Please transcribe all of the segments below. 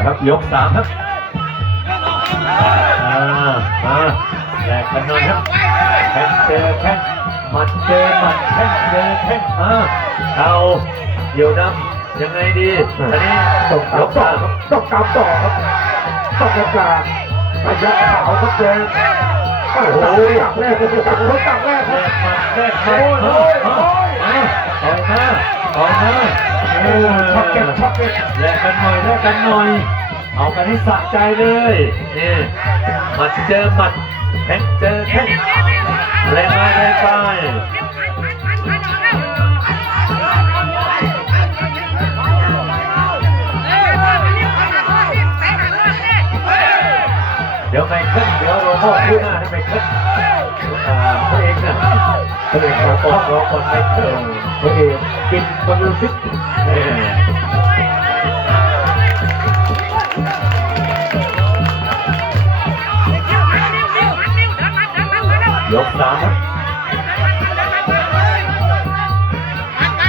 นะครับ ยกสามครับอ่ามาแลกกันหน่อยครับแข้งเจอแข้งหมัดเจอหมัดแข้งเจอแข้งมาเอาเดี่ยวนำยังไงดีอันนี้ต้องยตามกต่อสามครับต้องตามต่อครับต้องประกาศระยะขาวครับแดงโอ้โหตักแรกตักเขาตักแรกแลครับกมาแลกมาโอ้ยโอ้ยโอ้ยต่อยมา ต่อยมาโอ้ยช็อตเก็ตช็อตเก็ตแลกกันหน่อยแลกกันหน่อย เอากันให้สะใจเลยนี่หมัดเจอหมัดแข้งเจอแข้งแรงมาแรงไปเดี๋ยวไม่ขึ้นเดี๋ยวโรโม่คู่หน้าถ้าไม่ขึ้น อ่าพระเอกนะพระเอกเราต้องคนไม่ขึ้นพระเอกกินบอลลูนฟิตเออยกสามครับ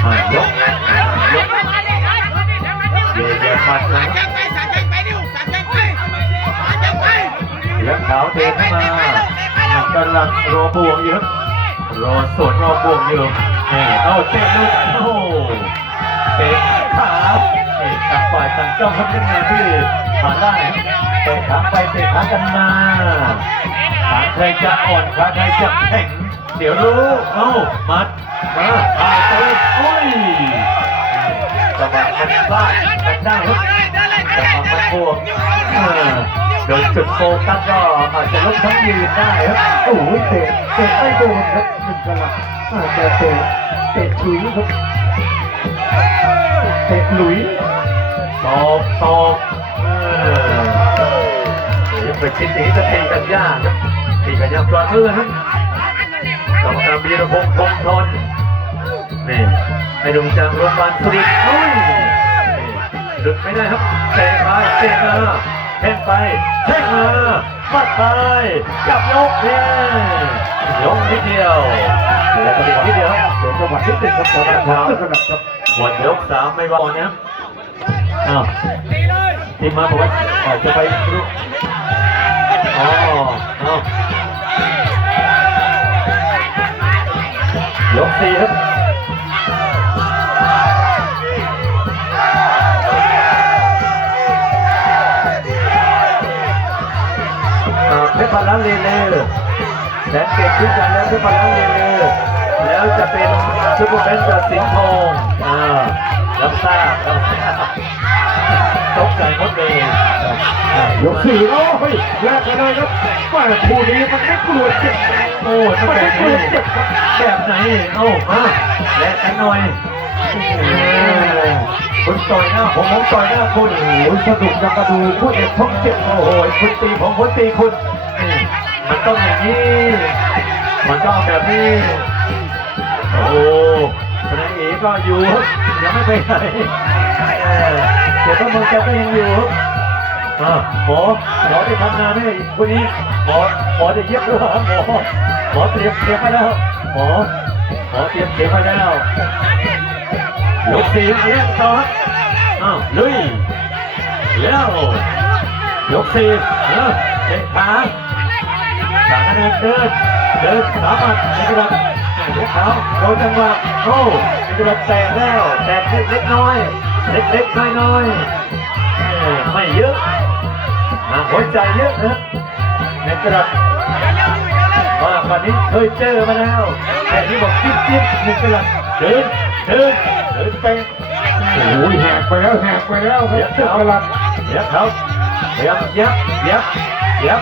อ่ายกยกเยียเยียปัดนะแล้วขาวเต้นมา กำลังรอบวงอยู่ครับรอสวนรอบวงอยู่นี่เอาเตะลูกโอ้เตะขาเตะต่างฝ่ายต่างจ้องครับยังไงที่ผ่านได้เตะขาไปเตะขากันมาขาใครจะอ่อนขาใครจะแข็งเดี๋ยวรู้เอ้ามัดมาผ่าตัวอุ้ยจังหวะมันพลาดกันได้ครับจังหวะมันบวก โดนจุดโฟกัสก็อาจจะล้มทั้งยืนได้ครับโอ้โหเตะเตะไม่โดนครับหนึ่งกะลัดอ่าแต่เตะเตะฉุยครับเตะหลุยตอกตอกเออเดี๋ยวไปคิดอย่างนี้จะตีกันยากครับตีกันยากปลอดมือครับกรรมการบีระพงษ์พงทนนี่ไอ้ดวงจังโรงพยาบาลสุรินทร์ลุยหลุดไม่ได้ครับเตะไปเตะมา แทงไปแทงมาปัดไปจับยกเนี่ยยกนิดเดียวแต่ก็เดียวนิดเดียวเดี๋ยวจังหวะนิดหนึงครับตอนนั้นครับหมดยกสามไม่ว่านะครับอ้าวทีมมาบอกว่าจะไปรู้อ๋อเอาวยกสี่ครับ พชรพันล้านเลเลแสนเก่งขึ้นกันแล้วเพชรพันล้านเลเลแล้วจะเป็นซุปเปอร์แมนกับสิงห์ทองอ่ารับทราบรับทราบตกใจหมดเลยยกสี่โอ้ยแลกกันเลยครับแม่คู่นี้มันไม่กลัวเจ็บโอ้ยมันไม่กลัวเจ็บแบบไหนเอ้ามาแลกกันหน่อยคุณต่อยหน้าผมผมต่อยหน้าคุณโอ้ยสนุกจังกระดูคู่เอกท้องเจ็บโอ้โหคุณตีผมผมตีคุณ มันต้องอย่างนี้ มันต้องแบบนี้ โอ้โหนายเอ๋ก็อยู่ยังไม่ไปไหนเดี๋ยวต้องมองแกก็ยังอยู่อ่าหมอหมอจะทำงานให้คนนี้หมอหมอจะเย็บหรือเปล่าหมอหมอเตรียมเตรียมไว้แล้วหมอหมอเตรียมเตรียมไว้แล้วยกสี่มาแล้วต่อครับอ้าวลุยแล้วยกสี่เออเตะขา ขาคะแนนเดินเดินสามารถในกระดับเด็กเขาโดนจังหวะโอ้ในกระดับแตกแล้วแตกเล็กน้อย เล็กเล็กน้อยน้อยๆไม่เยอะหัวใจเยอะนะในกระดับมากกว่านี้เคยเจอมาแล้วแต่ที่บอกจิ๊บจิ๊บในกระดับเดินเดินเดินไปโอ้ยแหกไปแล้วแหกไปแล้วคเดี๋รัยบวเจ็บเขากระลัดเยวเขาเดี๋ยวยับยับยับ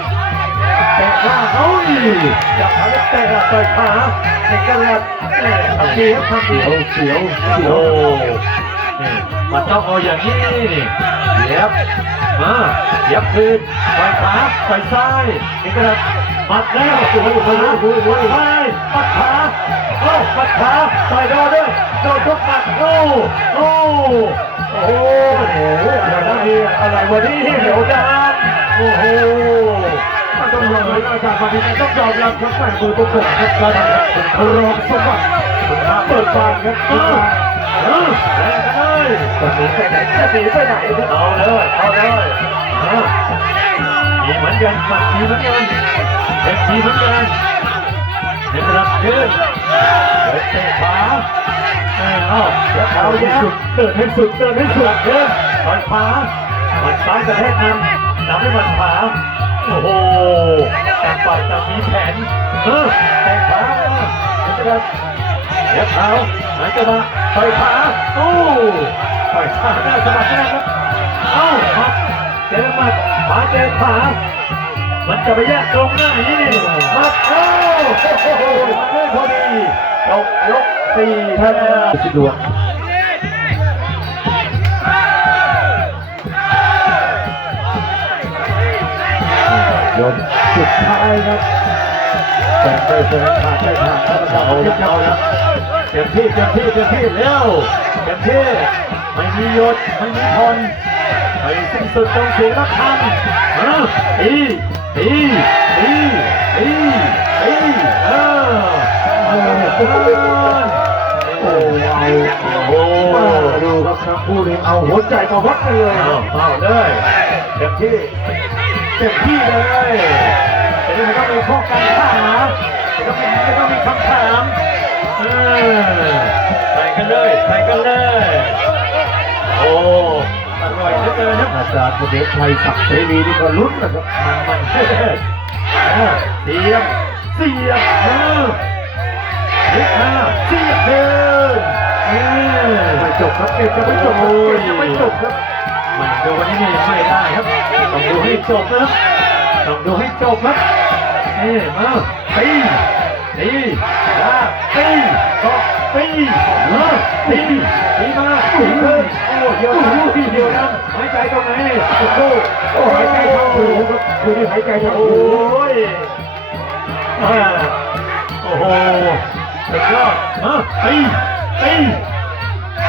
เตะขาโอ้ยจับขาแล้วเตะต่อยขาในกระดับแหม่ทำดีครับทำดีเสียวเสียวเสียโอ้วมันต้องเอาอย่างนี้นี่เย็บมาเย็บคืนปล่อยขาปล่อยซ้ายนี่ก็ได้มัดแล้วโอ้โหโอ้โหโอ้โหซ้ายมัดขาโอ้มัดขาต่อยโดนด้วยโดนทุกมัดโอ้โอ้โอ้โหอะไรวะเนี่อะไรวะนี่เดี๋ยวดา จารย์วันนี้ต้องยอมรับครับแม่มือตัวกดครับกระดับรองสมบัติเปิดบานครับเปิดบานเออแรงกันเลยจะหนีไปไหนจะหนีไปไหนครับเอาเลยเอาเลยเหมือนกันหมัดดีเหมือนกันเด็กดีเหมือนกันเด็กรับยืนเตะขวาเอาเดี๋ยวเอาเอาให้แย่สุดเดิร์นให้สุดเดิร์นให้สุดเดินต่อยขวาหมัดซ้ายกระแทกนำนำให้หมัดขวาโอ้โห ต่างฝ่ายต่มีแผนเออเตะขาเดี๋ยวจะรับเดี๋ยวเขาหมายจะมาต่อยขาโอ้ต่อยขาหน้าสะบัดหน้าครับเอ้าครับเจอมัดขาเจอขามันจะไปแยกตรงหน้าอย่างนี้นี่มัดโอ้โหมันไม่พอดีจบยกสี่แพ้สะดวก ยนสุดท้ายครับแต่ไม่เสยขาดไม่ขาดครับเอาแล้วเอาแล้วเต็มที่เต็มที่เต็มที่เร็วเต็มที่ไม่มีหยศไม่มีทนไปสิ้นสุดตรงเสียงระฆังอะตีตีตีตีตีเออเออเออโอ้เอาโอ้โหมาดูครับทั้งคู่นี้เอาหัวใจมาวัดกันเลยคเอารับเอาเลยเต็มที่ เต็มที่เลยแต่นี่มันต้องมีข้อกังขาแต่ต้องมีไม่ต้องมีคำถามเออใส่กันเลยใส่กันเลย โอ้อร่อยเหลือเกินครับอาจารย์คนนี้ชัยศักดิ์เสรีนี่ก็ลุ้นนะครับมันมันเสียบเสียบเออลึกมาเสียบเดินเออไม่จบครับเกมจะไม่จบครับเกมจะไม่จบครับ มันดูวันนี่ยังไม่ได้ครับ ต้องดูให้จบนะครับต้องดูให้จบครับนี่มาตีตีลาตีก็ตีมาตีตีมาตีเลยโอ้เดียวกันเดียวกันหายใจตรงไหนโอ้โหโอ้หายใจทางหูครับคือนี่หายใจทางหูยอ่าโอ้โหสุดยอดมาตีตี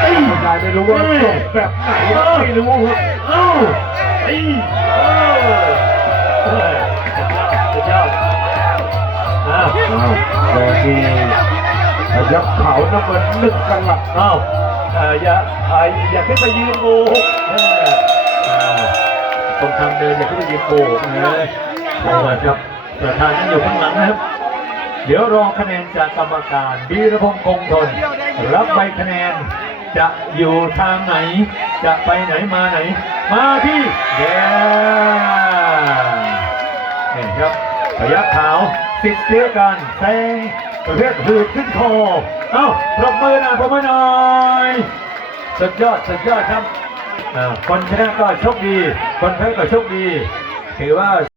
ตีกายไม่รู้ว่าจบแบบไหนไม่รู้ครับเอ้าไอ้เออเออสุดยอดอ้าวแดงนี่ยับเขาน้ำเงินนึกกันหลักอ้าวเอ่อย่าอย่าขึ้นไปยืนโบกตรงทางเดินอย่าขึ้นไปยืนโบกเลยโอ้ยครับประธานนั่งอยู่ข้างหลังนะครับเดี๋ยวรอคะแนนจากกรรมการบีรพงศ์คงทนรับใบคะแนน จะอยู่ทางไหน จะไปไหนมาไหน มาที่แดงนี่ครับพยักขาวติดเชื้อกันแซงประเภทหืดขึ้นคอเอ้าปรบมือหน่อยปรบมือหน่อยสุดยอดสุดยอดครับคนชนะก็โชคดี คนแพ้ก็โชคดี ถือว่า